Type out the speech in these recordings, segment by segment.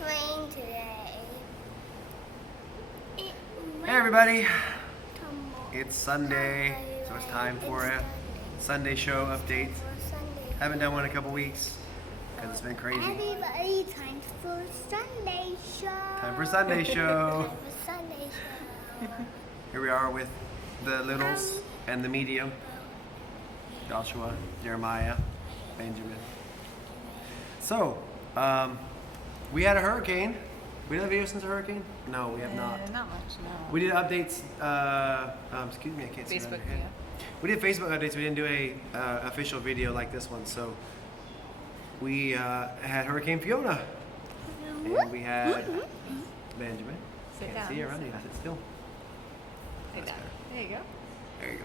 rain today. Hey everybody, Tomorrow. it's Sunday, so it's time for a Sunday show update. Haven't done one in a couple weeks because it's been crazy. Everybody, time for Sunday show. Time for Sunday show. Time for Sunday show. Here we are with the littles and the medium. Joshua, Jeremiah, Benjamin. So, we had a hurricane. We did a video since a hurricane? No, we have not. Not much, no. We did updates, excuse me, I can't see it Facebook, on your head. We did Facebook updates, we didn't do a official video like this one. So we had Hurricane Fiona. And we had Benjamin. Sit Can't down. see you around you, sit still. Sit That's down. better. There you go. There you go.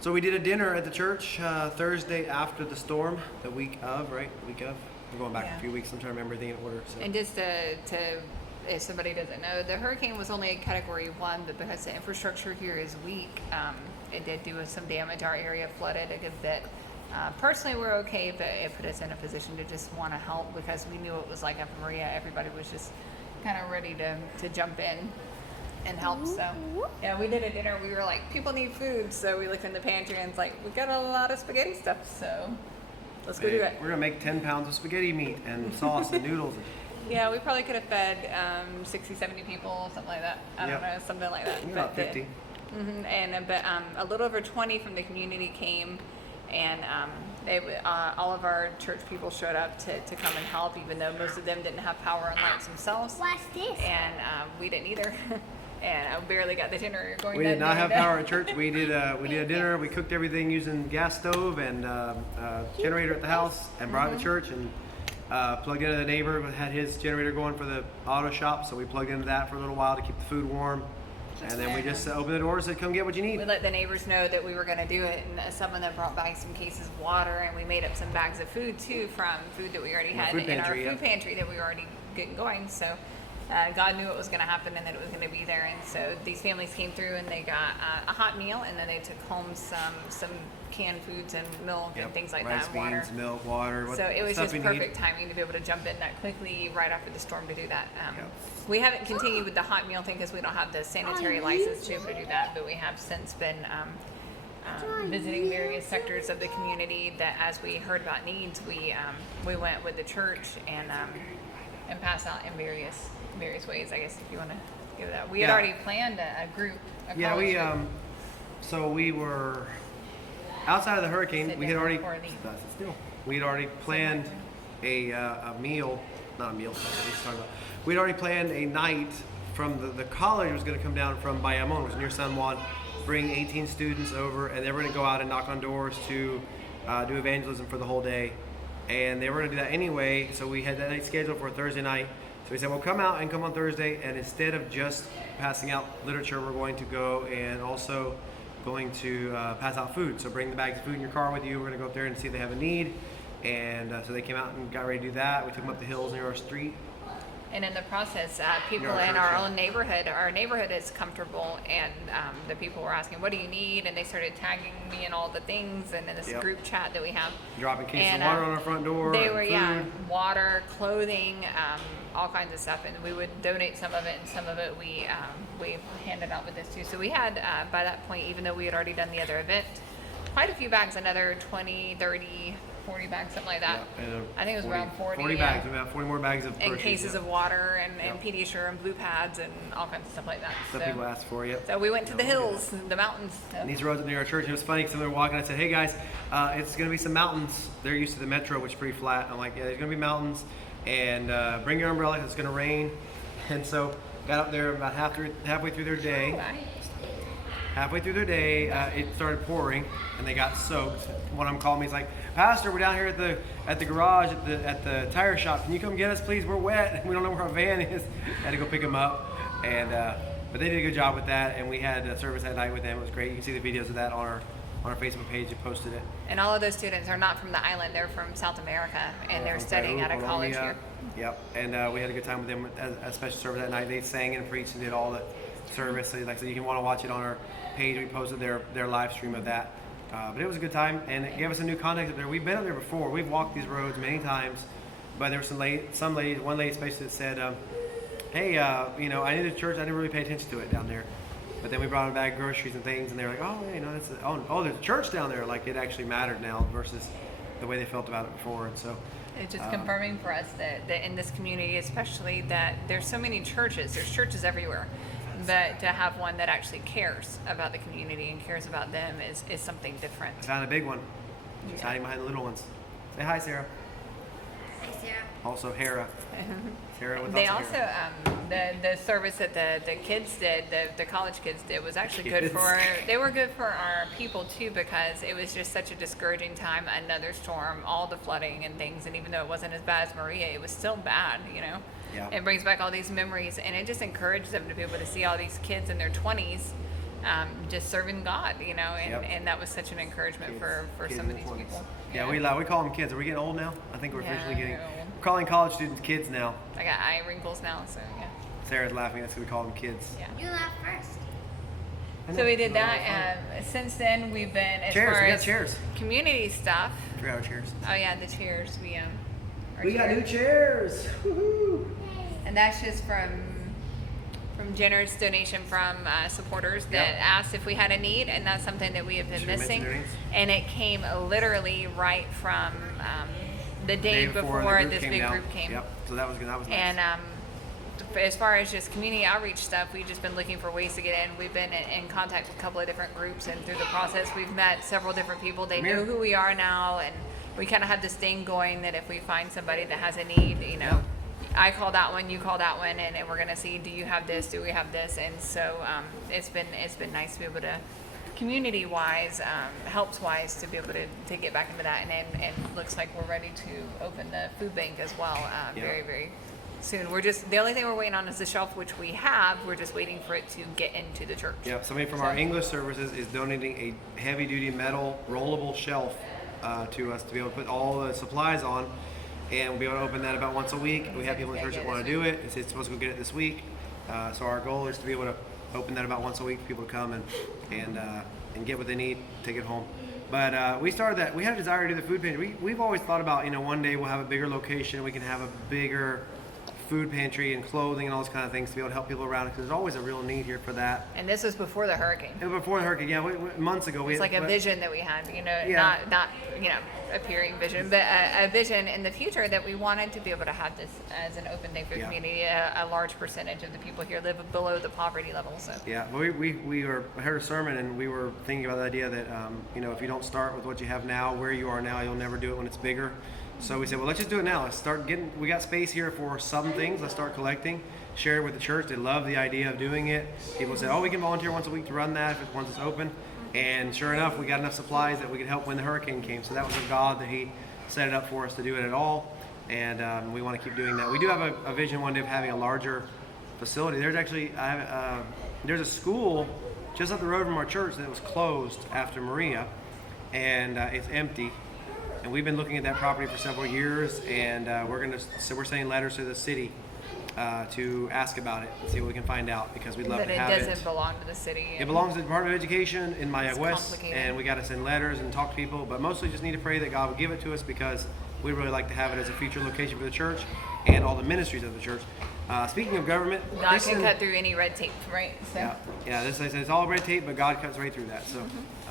So we did a dinner at the church Thursday after the storm, the week of, right? The week of? We're going back Yeah. a few weeks, I'm trying to remember everything in order. So. And just to, if somebody doesn't know, the hurricane was only a Category 1, but because the infrastructure here is weak, it did do us some damage. Our area flooded a good bit. Personally, we're okay, but it put us in a position to just want to help because we knew it was like after Maria, everybody was just kind of ready to jump in and help. So yeah, we did a dinner. We were like, people need food, so we looked in the pantry and it's like, we got a lot of spaghetti stuff, so let's go do it. We're gonna make 10 pounds of spaghetti meat and sauce and noodles. Yeah, we probably could have fed 60, 70 people, something like that. I don't know, something like that. About 50. But a little over 20 from the community came, and all of our church people showed up to come and help, even though most of them didn't have power and lights themselves. What's this? And we didn't either. And I barely got the dinner going. We did not have power at church. We did a dinner. We cooked everything using gas stove and generator at the house, and brought it to church and plugged into the neighbor who had his generator going for the auto shop. So we plugged into that for a little while to keep the food warm, and then we just opened the door and said, "Come get what you need." We let the neighbors know that we were going to do it, and some of them brought back some cases of water, and we made up some bags of food too from food that we already had in our food pantry that we were already getting going. So God knew it was going to happen and that it was going to be there, and so these families came through and they got a hot meal, and then they took home some canned foods and milk and things like rice, that, water. beans, milk, water. So it was just perfect timing to be able to jump in that quickly right after the storm to do that. We haven't continued with the hot meal thing because we don't have the sanitary license to be able to do that, but we have since been visiting various sectors of the community that, as we heard about needs, we went with the church and passed out in various ways, I guess, if you want to give that. We had already planned a group. So we were outside of the hurricane. We had already planned a meal, not a meal. We'd already planned a night from the college was going to come down from Bayamon, which is near San Juan, bring 18 students over, and they were going to go out and knock on doors to do evangelism for the whole day. And they were going to do that anyway, so we had that night scheduled for a Thursday night. So we said, well, come out and come on Thursday, and instead of just passing out literature, we're going to go and also going to pass out food. So bring the bags of food in your car with you. We're going to go up there and see if they have a need. And so they came out and got ready to do that. We took them up the hills near our street. And in the process, people in our own neighborhood, our neighborhood is comfortable, and the people were asking, what do you need? And they started tagging me in all the things, and in this group chat that we have. Dropping cases of water on our front door. They were, water, clothing, all kinds of stuff. And we would donate some of it, and some of it we handed out with this too. So we had, by that point, even though we had already done the other event, quite a few bags, another 20, 30, 40 bags, something like that. Yeah, I think it was around 40. 40 bags. We have 40 more bags of and cases of water and Pediasure and blue pads and all kinds of stuff like that. Stuff people asked for, So we went to the hills, the mountains. And these roads up near our church, it was funny because they were walking. I said, hey guys, it's going to be some mountains. They're used to the metro, which is pretty flat. I'm like, yeah, there's going to be mountains, and bring your umbrella because it's going to rain. And so got up there about halfway through their day. Halfway through their day, it started pouring, and they got soaked. One of them called me. He's like, "Pastor, we're down here at the garage at the tire shop. Can you come get us, please? We're wet. We don't know where our van is." I had to go pick them up, and but they did a good job with that. And we had a service that night with them. It was great. You can see the videos of that on our Facebook page. We posted it. And all of those students are not from the island. They're from South America, and they're studying at a college here. Yep. And we had a good time with them at a special service that night. They sang and preached and did all the service. So like I said, you can want to watch it on our page. We posted their live stream of that. But it was a good time, and it gave us a new context up there. We've been up there before. We've walked these roads many times, But there were one lady especially that said, hey, I need a church. I didn't really pay attention to it down there. But then we brought a bag of groceries and things, and they were like, oh, there's a church down there. Like, it actually mattered now versus the way they felt about it before. And so it's just confirming for us that in this community, especially, that there's so many churches. There's churches everywhere. But to have one that actually cares about the community and cares about them is something different. I found a big one. She's hiding behind the little ones. Say hi, Sarah. Hi, Sarah. Also, Hera. Sarah with They also also the service that the kids did, the college kids did, was actually good Kids. they were good for our people too, because it was just such a discouraging time. Another storm, all the flooding and things, and even though it wasn't as bad as Maria, it was still bad. Yeah. It brings back all these memories, and it just encouraged them to be able to see all these kids in their 20s just serving God, and that was such an encouragement for kids some of in these the 20s. people. Yeah, we call them kids. Are we getting old now? I think we're officially Yeah. we're calling college students kids now. I got eye wrinkles now, so yeah. Sarah's laughing. That's what we call them kids. Yeah. You laugh first. So we did that. Since then, we've been as Chairs, far we got as chairs. community stuff. Forgot our chairs. Oh yeah, the chairs. We got new chairs. Woohoo! and that's just from generous donation from supporters that asked if we had a need, and that's something that we have been Should we mention missing. their names? And it came literally right from the day before this big down. group came. Yep. So that was good. That was nice. And as far as just community outreach stuff, we've just been looking for ways to get in. We've been in contact with a couple of different groups, and through the process, we've met several different people. They know who we are now, and we kind of have this thing going that if we find somebody that has a need, I call that one, you call that one, and we're gonna see, do you have this? Do we have this? And so it's been nice to be able to, community-wise, helps-wise, to be able to get back into that, and looks like we're ready to open the food bank as well, very, very soon. The only thing we're waiting on is the shelf, which we have. We're just waiting for it to get into the church. Yeah, somebody from our English services is donating a heavy-duty metal rollable shelf to us to be able to put all the supplies on, and we'll be able to open that about once a week. We have people in church that want to do it. It's supposed to go get it this week. So our goal is to be able to open that about once a week for people to come and get what they need, take it home. But we started that. We had a desire to do the food pantry. We've always thought about, one day we'll have a bigger location. We can have a bigger food pantry and clothing and all those kind of things to be able to help people around it, because there's always a real need here for that. And this was before the hurricane. And before the hurricane, months ago. It's like a vision that we had, Yeah. not appearing vision, but a vision in the future that we wanted to be able to have this as an open thing for the community. A large percentage of the people here live below the poverty level. So yeah, I heard a sermon, and we were thinking about the idea that if you don't start with what you have now, where you are now, you'll never do it when it's bigger. So we said, well, let's just do it now. Let's start we got space here for some things. Let's start collecting, share it with the church. They love the idea of doing it. People said, oh, we can volunteer once a week to run that once it's open. And sure enough, we got enough supplies that we could help when the hurricane came. So that was of God that He set it up for us to do it at all. And we want to keep doing that. We do have a vision one day of having a larger facility. There's actually, there's a school just up the road from our church that was closed after Maria, and it's empty. And we've been looking at that property for several years, and we're sending letters to the city to ask about it and see what we can find out, because we'd love but to have it. It doesn't belong to the city. It belongs to the Department of Education in Maya It's West, complicated. and we got to send letters and talk to people, but mostly just need to pray that God will give it to us, because we really like to have it as a future location for the church and all the ministries of the church. Speaking of government, God Kristen- can cut through any red tape, right? So. Yeah. It's all red tape, but God cuts right through that. So,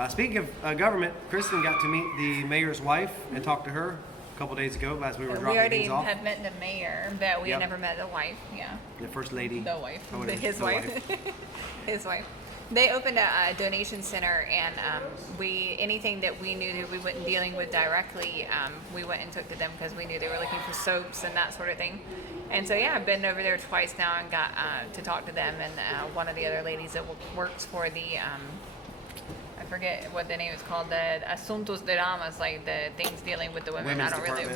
speaking of government, Kristen got to meet the mayor's wife and talk to her a couple days ago as we were We dropping already things off. had met the mayor, but we had never met the wife. Yeah, The first lady. the wife, Oh, it is, his the wife, his wife. They opened a donation center, and anything that we knew that we wasn't dealing with directly, we went and took to them, because we knew they were looking for soaps and that sort of thing. And so I've been over there twice now and got to talk to them, and one of the other ladies that works for the I forget what the name is called, the Asuntos de Damas, like the things dealing with the women.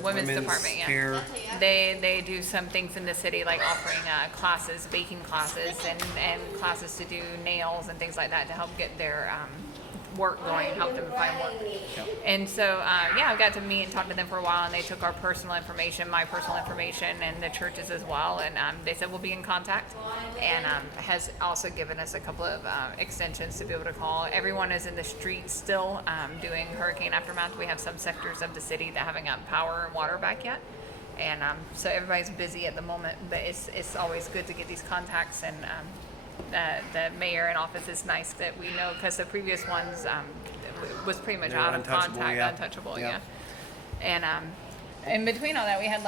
Women's department, yeah. Care. They do some things in the city, like offering classes, baking classes, and classes to do nails and things like that to help get their work going, help them find work. And so, I got to meet and talk to them for a while, and they took our personal information, my personal information, and the church's as well, and they said we'll be in contact, and has also given us a couple of extensions to be able to call. Everyone is in the street still doing hurricane aftermath. We have some sectors of the city that haven't gotten power and water back yet. And so everybody's busy at the moment, but it's always good to get these contacts. And the mayor in office is nice that we know, because the previous ones was pretty much They were out of untouchable, contact, yeah. untouchable, Yeah. yeah. And in between all that, we had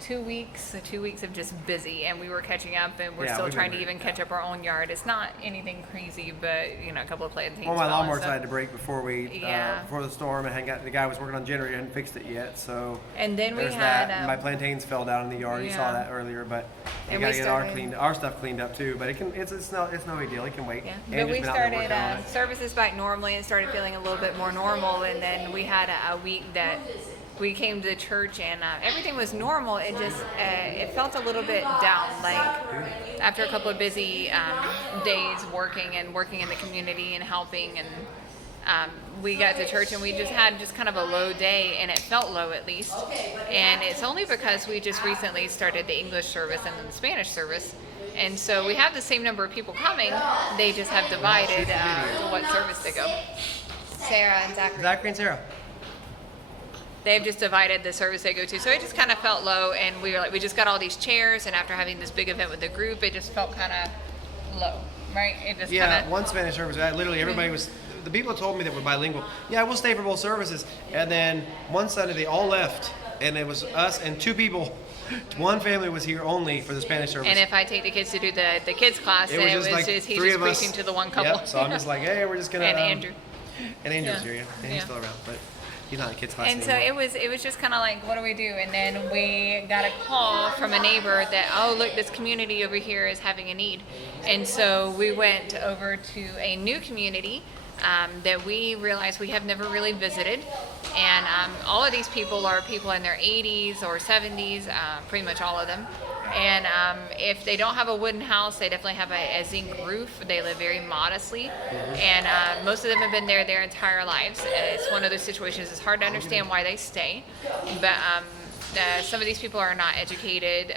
2 weeks? 2 weeks of just busy, and we were catching up, and we're Yeah, still we've been trying to great, even yeah. catch up our own yard. It's not anything crazy, but a couple of plantains. Well, my fell and lawnmower stuff. decided to break before Yeah. before the storm. And the guy was working on the generator, hadn't fixed it yet. So And then we there's had that. My plantains fell down in the yard. You saw yeah. that earlier, but we And gotta we get started- our stuff cleaned up too. But it's no big deal. It can wait. Yeah, Andrew's but we been out there started working on it. services back normally and started feeling a little bit more normal. And then we had a week that we came to the church and everything was normal. It just it felt a little bit down. Like after a couple of busy days working in the community and helping, and we got to church and we just had kind of a low day, and it felt low at least. And it's only because we just recently started the English service and then the Spanish service. And so we have the same number of people coming. They just have divided what service they go. Sarah and Zachary. Zachary and Sarah. They've just divided the service they go to. So it just kind of felt low, and we were we just got all these chairs, and after having this big event with the group, it just felt kind of low, right? It just Yeah, kinda, one Spanish service. Literally everybody was. The people told me that were bilingual. Yeah, we'll stay for both services. And then one Sunday they all left, and it was us and two people. One family was here only for the Spanish service. And if I take the kids to do the kids class, it was just like he's three just of us preaching to the one couple. Yep, so I'm just like, hey, we're just gonna. And Andrew. And Andrew's Yeah. here, yeah. And he's Yeah. still around, but he's not in kids class And so anymore. it was just kind of like, what do we do? And then we got a call from a neighbor that, oh, look, this community over here is having a need. And so we went over to a new community that we realized we have never really visited. And all of these people are people in their 80s or 70s, pretty much all of them. And if they don't have a wooden house, they definitely have a zinc roof. They live very modestly. And most of them have been there their entire lives. It's one of those situations, it's hard to understand why they stay. But some of these people are not educated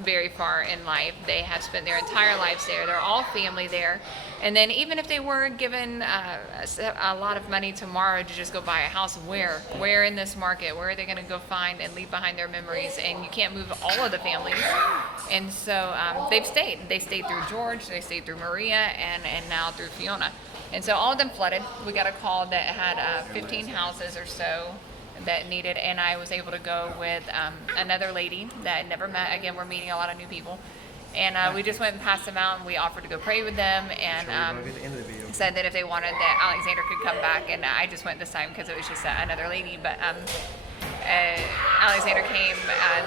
very far in life. They have spent their entire lives there. They're all family there. And then even if they were given a lot of money tomorrow to just go buy a house, where in this market, where are they going to go find and leave behind their memories? And you can't move all of the families. And so they've stayed. They stayed through George, they stayed through Maria, and now through Fiona. And so all of them flooded. We got a call that had 15 houses or so that needed, and I was able to go with another lady that I'd never met. Again, we're meeting a lot of new people. And we just went and passed them out, and we offered to go pray with them, and At the end of the video. said that if they wanted, that Alexander could come back. And I just went this time because it was just another lady. But Alexander came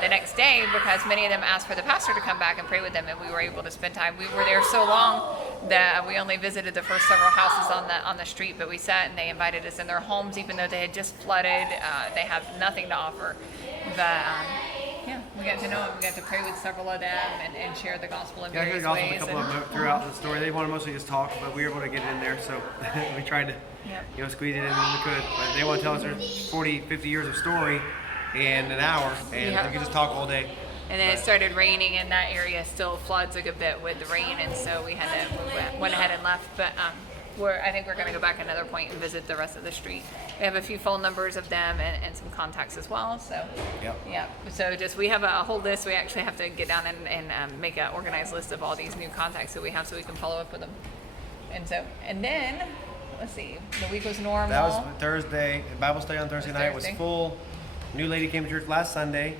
the next day because many of them asked for the pastor to come back and pray with them, and we were able to spend time. We were there so long that we only visited the first several houses on the street, but we sat and they invited us in their homes, even though they had just flooded. They have nothing to offer. But yeah, we got to know them. We got to pray with several of them and share the gospel in Yeah, I various got ways. a couple of them throughout the story. They wanted mostly just talk, but we were able to get it in there, so we tried to squeeze it in when we could. But they want to tell us their 40, 50 years of story in an hour, and Yeah. we could just talk all day. And then it started raining, and that area still floods a good bit with the rain, and so we went ahead and left. But I think we're going to go back another point and visit the rest of the street. We have a few phone numbers of them and some contacts as well. So Yep. So we have a whole list. We actually have to get down and make an organized list of all these new contacts that we have, so we can follow up with them. And then let's see, the week was normal. That was Thursday. Bible study on Thursday night was Thursday. full. New lady came to church last Sunday,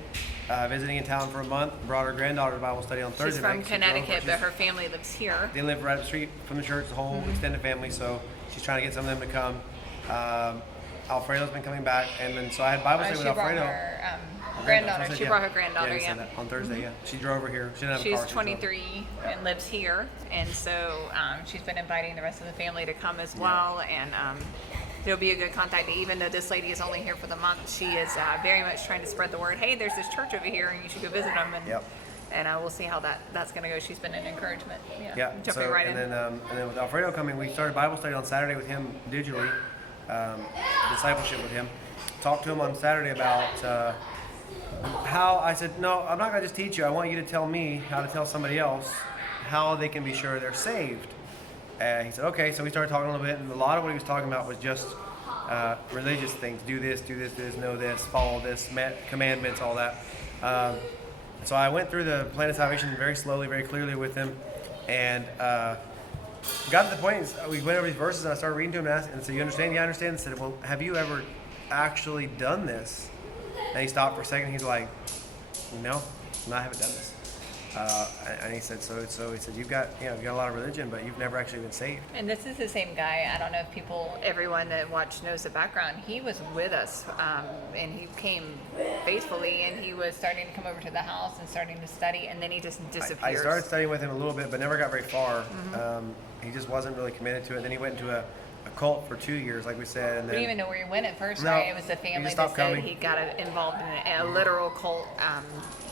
visiting in town for a month. Brought her granddaughter to Bible study on Thursday She's night. from Connecticut, but her family lives here. They live right up the street from the church, the whole extended family, so she's trying to get some of them to come. Alfredo's been coming back, and then so I had Bible study She with brought Alfredo. her granddaughter. She brought her granddaughter, he said that on Thursday, yeah. She drove her here. She didn't have a She's car. 23 and lives here, and so she's been inviting the rest of the family to come as well, and it'll be a good contact. Even though this lady is only here for the month, she is very much trying to spread the word. Hey, there's this church over here, and you should go visit them. And Yep. and we'll see how that's going to go. She's been an encouragement. Yeah. Jumping So, right and in. then with Alfredo coming, we started Bible study on Saturday with him digitally, discipleship with him. Talked to him on Saturday about how I said, no, I'm not going to just teach you. I want you to tell me how to tell somebody else how they can be sure they're saved. And he said, okay. So we started talking a little bit, and a lot of what he was talking about was just religious things. Do this, know this, follow this, commandments, all that. So I went through the plan of salvation very slowly, very clearly with him, and got to the point, we went over these verses, and I started reading to him, and said, you understand? Yeah, I understand. And said, well, have you ever actually done this? And he stopped for a second, he's like, no, I haven't done this. And he said, so he said, you've got a lot of religion, but you've never actually been saved. And this is the same guy. I don't know if everyone that watched knows the background. He was with us, and he came faithfully, and he was starting to come over to the house and starting to study, and then he just disappears. I started studying with him a little bit, but never got very far. He just wasn't really committed to it. Then he went into a cult for 2 years, like we said. And we then, didn't even know where he went at first, no, right? It was the family that said coming. he got involved in a literal cult.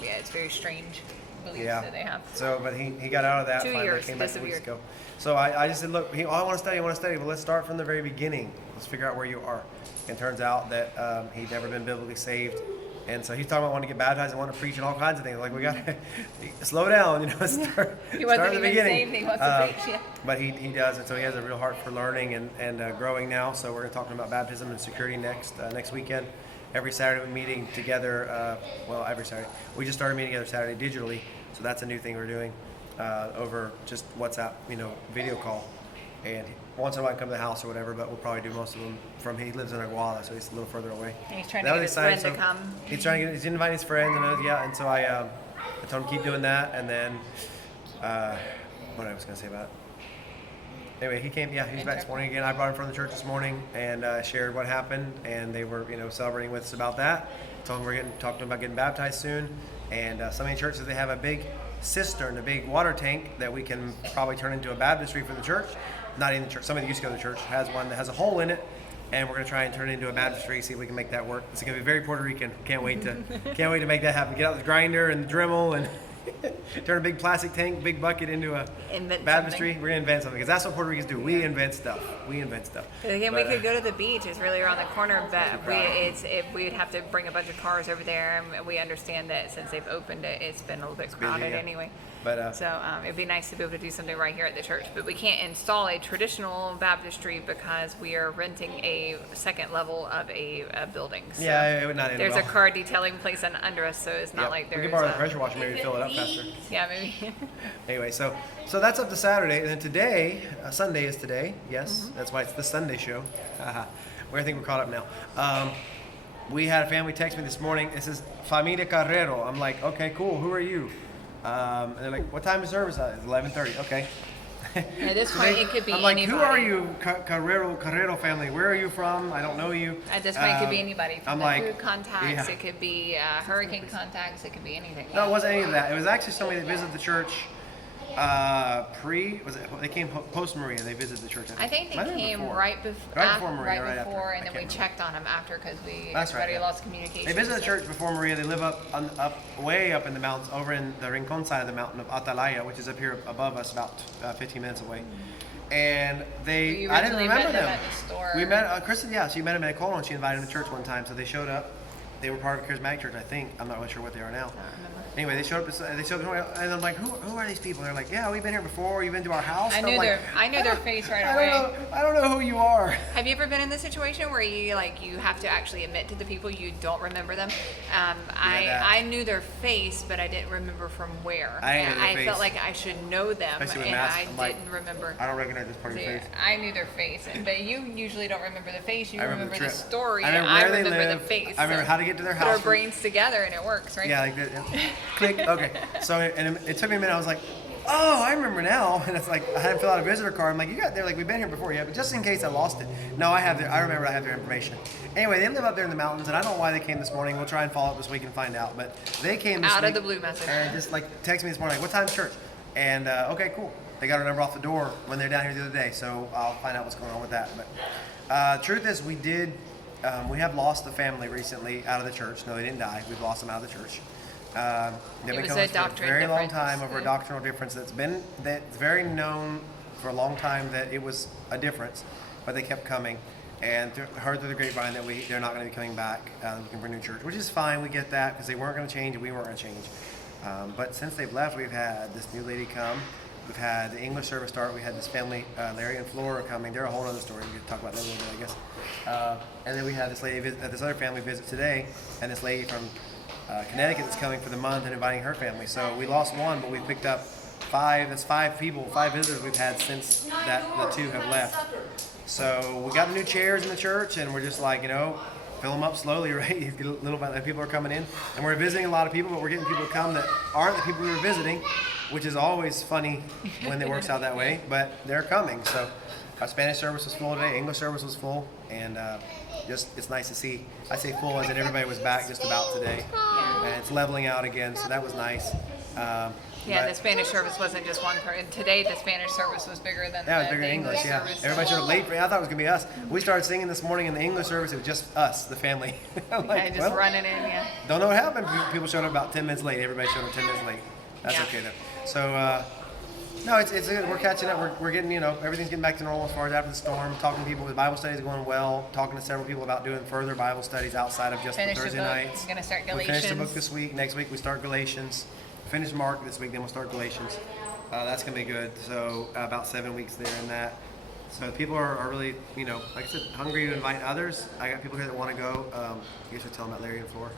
Yeah, it's very strange beliefs that they have. So, but he got out of that. 2 finally, years, came back 2 weeks disappeared. ago. So I just said, look, I want to study. Well, let's start from the very beginning. Let's figure out where you are. And it turns out that he'd never been biblically saved. And so he's talking about wanting to get baptized and wanting to preach and all kinds of things. Like, we got to slow down, start He at wasn't the even beginning. saved, he wants to preach, yeah. But he does, and so he has a real heart for learning and growing now. So we're going to talk to him about baptism and security next weekend. Every Saturday we're meeting together. Every Saturday. We just started meeting together Saturday digitally. So that's a new thing we're doing over just WhatsApp, video call. And once in a while come to the house or whatever, but we'll probably do most of them he lives in Aguada, so he's a little further away. And he's trying to get his friend to come. He's inviting his friends, and so I told him to keep doing that, and then, what I was going to say about it. Anyway, he came, he was back this morning again. I brought him from the church this morning and shared what happened, and they were, celebrating with us about that. Told him talked to him about getting baptized soon, and some of the churches, they have a big cistern, a big water tank that we can probably turn into a baptistry for the church. Not in the church. Somebody that used to go to the church has one that has a hole in it, and we're going to try and turn it into a baptistry, see if we can make that work. It's going to be very Puerto Rican. Can't wait to make that happen. Get out the grinder and the Dremel and turn a big plastic tank, big bucket into a baptistry. We're going to invent something, because that's what Puerto Ricans do. We invent stuff. Again, we could go to the beach. It's really around the corner, but we'd have to bring a bunch of cars over there, and we understand that since they've opened it, it's been a little bit crowded anyway. But, so it'd be nice to be able to do something right here at the church. But we can't install a traditional baptistry because we are renting a second level of a building. So it would not end there's well. a car detailing place under us, so it's not like there's. We can borrow the pressure washer, maybe fill it up faster. Yeah, maybe. Anyway, so that's up to Saturday, and then today, Sunday is today. Yes, that's why it's the Sunday show. I think we're caught up now. We had a family text me this morning. It says Familia Carrero. I'm like, okay, cool. Who are you? And they're like, what time is service? It's 11:30. Okay. At this point, it could be I'm like, anybody. who are you, Carrero family? Where are you from? I don't know you. At this point, it could be anybody. From I'm the like, food contacts, yeah. it could be hurricane contacts, it could be anything. No, it wasn't any of that. It was actually somebody that visited the church they came post Maria. They visited the church. I think they came before. right before Maria, right after. and then we checked on them after because That's right, everybody lost communication. They visited the church before Maria. They live way up in the mountains, over in the Rincon side of the mountain of Atalaya, which is up here above us, about 15 minutes away. And I didn't remember them. At the store. We met Kristen. Yeah, she met him at Colon. She invited him to church one time, so they showed up. They were part of a charismatic church, I think. I'm not really sure what they are now. I don't remember. Anyway, they showed up, and I'm like, who are these people? They're like, yeah, we've been here before. You've been to our house. I knew their face right away. I don't know who you are. Have you ever been in this situation where you have to actually admit to the people you don't remember them? I knew their face, but I didn't remember from where. I felt like I should know them, and I didn't remember. I don't recognize this part of your face. I knew their face, but you usually don't remember the face. You remember the trip. story. I remember the face. I remember how to get to their house. Put our brains together, and it works, right? Yeah, like that. Yeah. Click. Okay. So it took me a minute. I was like, oh, I remember now. And it's like I had to fill out a visitor card. I'm like, they're like, we've been here before, yeah, but just in case I lost it. No, I remember I have their information. Anyway, they live up there in the mountains, and I don't know why they came this morning. We'll try and follow up this week and find out. But they came this out week, of the blue message. and just like text me this morning, like, what time's church? And okay, cool. They got our number off the door when they're down here the other day, so I'll find out what's going on with that. But truth is, we have lost the family recently out of the church. No, they didn't die. We've lost them out of the church. They've been coming for a very long time over a doctrinal difference that's very known for a long time that it was a difference, but they kept coming, and heard through the grapevine that they're not going to be coming back, looking for a new church, which is fine. We get that because they weren't going to change and we weren't going to change. But since they've left, we've had this new lady come We've had the English service start. We had this family, Larry and Flora, coming. They're a whole other story. We can talk about that a little bit, I guess. And then we had this lady, this other family visit today, and this lady from Connecticut that's coming for the month and inviting her family. So we lost one, but we picked up 5. That's 5 people, 5 visitors we've had since that the 2 have left. So we got the new chairs in the church, and we're just like, fill them up slowly, right? Little by little, people are coming in, and we're visiting a lot of people, but we're getting people to come that aren't the people we were visiting, which is always funny when it works out that way. But they're coming. So our Spanish service was full today, English service was full, and it's nice to see. I say full as in everybody was back just about today, and it's leveling out again. So that was nice. Yeah, the Spanish service wasn't just one person. Today, the Spanish service was bigger than it was bigger the than English. service. Everybody showed up late. I thought it was gonna be us. We started singing this morning in the English service. It was just us, the family. Just running in. Yeah. Don't know what happened. People showed up about 10 minutes late. Everybody showed up 10 minutes late. That's okay though. So no, it's good. We're catching up. We're getting everything's getting back to normal as far as after the storm. Talking to people with Bible studies going well. Talking to several people about doing further Bible studies outside of just the Thursday nights. We're gonna start We Galatians. finished the book this week. Next week we start Galatians. Finish Mark this week, then we'll start Galatians. That's gonna be good. So about 7 weeks there in that. So people are really, like I said, hungry to invite others. I got people here that want to go. You guys should tell them about Larry and Flora.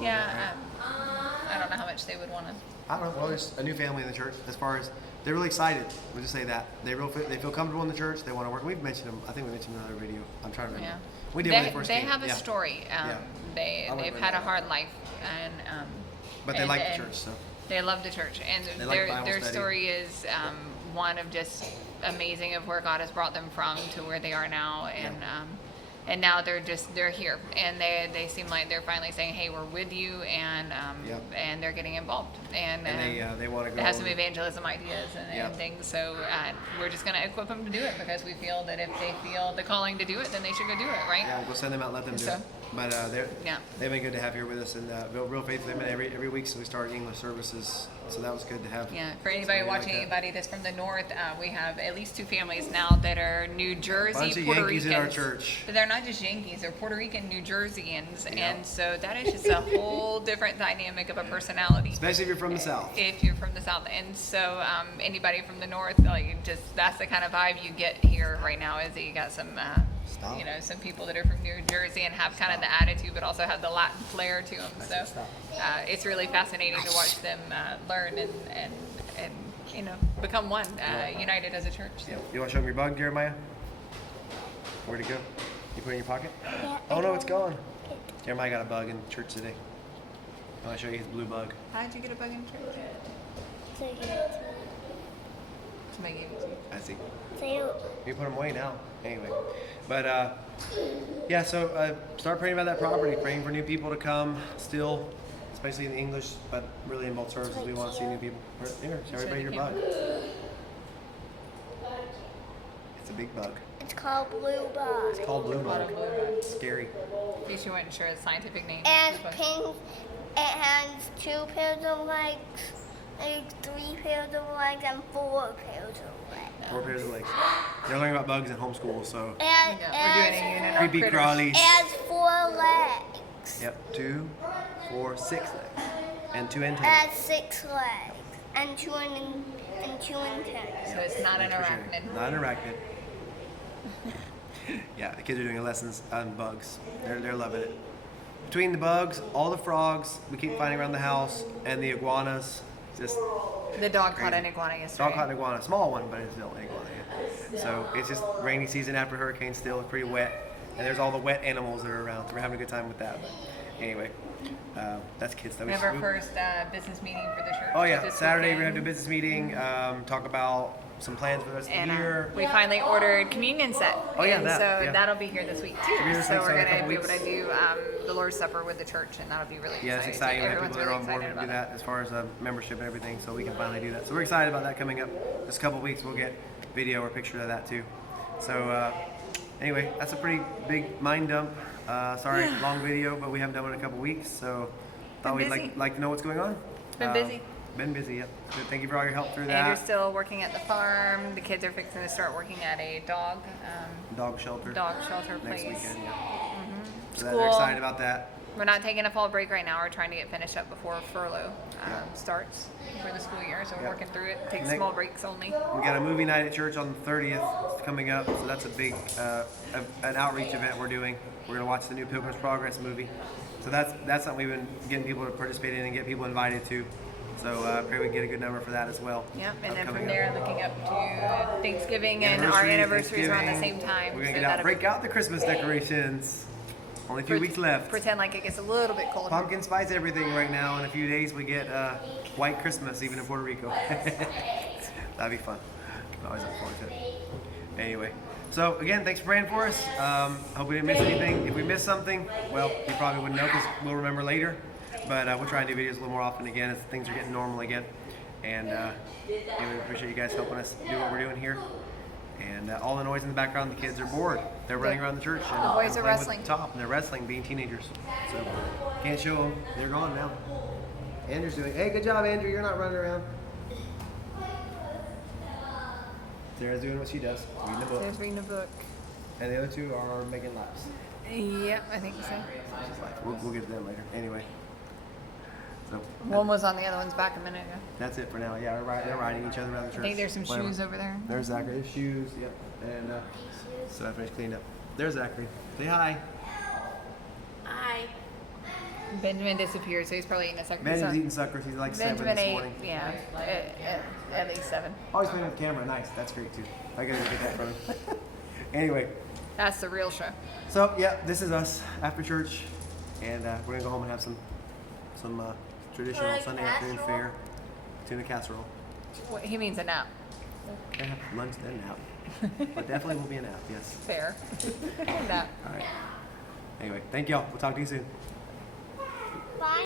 Yeah, I don't know how much they would want to. I don't know. Well, there's a new family in the church. As far as they're really excited. We'll just say that they feel comfortable in the church. They want to work. We've mentioned them. I think we mentioned in another video. I'm trying to remember. Yeah. We did when they first They came. have a story. They've had a hard life, and but they like the church, so. They love the church, and their story is one of just amazing of where God has brought them from to where they are now, and now they're here, and they seem like they're finally saying, hey, we're with you, and they're getting involved, and they want to go. They have some evangelism ideas and things, so we're just going to equip them to do it, because we feel that if they feel the calling to do it, then they should go do it, right? Yeah, we'll send them out, let them do it. But they've been good to have here with us, and real faithful. They've been every week since we started English services, so that was good to have. Yeah, for anybody watching, anybody that's from the north, we have at least 2 families now that are New Jersey, bunch of Puerto Yankees Ricans. in our church. But they're not just Yankees; they're Puerto Rican New Jerseyans, and so that is just a whole different dynamic of a personality. Especially if you're from the south. If you're from the south, and so anybody from the north, that's the kind of vibe you get here right now. Is that you got some. Some people that are from New Jersey and have kind of the attitude, but also have the Latin flair to them. So it's really fascinating to watch them learn and become one, united as a church. So. Yeah. You want to show them your bug, Jeremiah? Where'd it go? You put it in your pocket? Yeah, Oh no, it's gone. Jeremiah got a bug in church today. I want to show you his blue bug. How did you get a bug in church? So you Somebody gave it to you. I see. so You put them away now. Anyway. But so start praying about that property, praying for new people to come still, especially in English, but really in both services we want to see new people. Here, show everybody your bug. It's a big bug. it's called blue bug. It's called blue bug. It's scary. In case you weren't sure its scientific name. And Blue bug. pink. It has 2 pairs of legs, and 3 pairs of legs, and 4 pairs of legs. 4 pairs of legs. They're learning about bugs in homeschool, so And We're doing a unit on creepy critters. crawlies. it has 4 legs. Yep, 2, 4, 6 legs, and 2 It antennas. has 6 legs, and 2 antennas. So it's not an That's for sure. arachnid. Not an arachnid. Yeah, the kids are doing lessons on bugs. They're loving it. Between the bugs, all the frogs we keep finding around the house, and the iguanas, just The dog caught Crazy. an iguana yesterday. dog caught an iguana, small one, but it's still an iguana. Yeah. So it's just rainy season after hurricane still, it's pretty wet, and there's all the wet animals that are around. So we're having a good time with that. But anyway, that's kids stuff. We have our first business meeting for the church. Oh yeah, this Saturday we're weekend. gonna do a business meeting, talk about some plans for the rest of And the year. we finally ordered communion set. Oh, yeah, and that, so yeah. that'll be here this week too. Be here this So week, we're so in a gonna couple be able to weeks. do the Lord's Supper with the church, and that'll be really Yeah, it's exciting. We have people that are on board to do that as far as membership and everything, so we can finally do that. So we're excited about that coming up. Just a couple weeks, we'll get video or picture of that too. So anyway, that's a pretty big mind dump. Sorry, long video, but we haven't done it in a couple weeks, so thought we'd busy. like to know what's going on. Been busy. Been busy, yep. Good. Thank you for all your help through Andrew's that. still working at the farm. The kids are fixing to start working at a Dog shelter. dog shelter Next place. weekend, yeah. So School. they're excited about that. We're not taking a fall break right now. We're trying to get finished up before furlough starts for the school year. So we're working through it. Take small breaks only. We got a movie night at church on the 30th coming up, so that's a big an outreach event we're doing. We're gonna watch the new Pilgrim's Progress movie. So that's something we've been getting people to participate in and get people invited to. So pray we get a good number for that as well. Yep, and then from there, looking up to Thanksgiving and our anniversaries around the same time. We're gonna break out the Christmas decorations. Only a few weeks left. Pretend like it gets a little bit colder. Pumpkin spice everything right now. In a few days, we get white Christmas even in Puerto Rico. That'd be fun. Can always look forward to it. Anyway, so again, thanks for praying for us. Hope we didn't miss anything. If we missed something, well, you probably wouldn't know because we'll remember later. But we'll try and do videos a little more often again as things are getting normal again. And we appreciate you guys helping us do what we're doing here. And all the noise in the background, the kids are bored. They're running around the church. And the boys are playing wrestling. with the top, and they're wrestling, being teenagers. So can't show them. They're gone now. Andrew's doing. Hey, good job, Andrew. You're not running around. Sarah's doing what she does, reading a book. There's reading a book. And the other two are making laps. Yep, I think so. We'll get to them later. Anyway. So One was on the other one's back a minute ago. that's it for now. Yeah, they're riding each other around the church. I think there's some Whatever. shoes over there. There's Zachary. There's shoes. Yep. And so I finished cleaning up. There's Zachary. Say hi. Hi. Benjamin disappeared, so he's probably eating a sucker. Benjamin's eating suckers. He's like 7 Benjamin this ate, morning. yeah, at least 7. Always playing with the camera. Nice. That's great too. I gotta get that from him. Anyway, That's the real show. so yeah, this is us after church, and we're gonna go home and have some traditional Like Sunday afternoon casserole? fare, tuna casserole. What, he means a nap. Yeah, lunch then nap, but definitely will be a nap. Yes. Fair. Nap. All right. Anyway, thank y'all. We'll talk to you soon. Bye.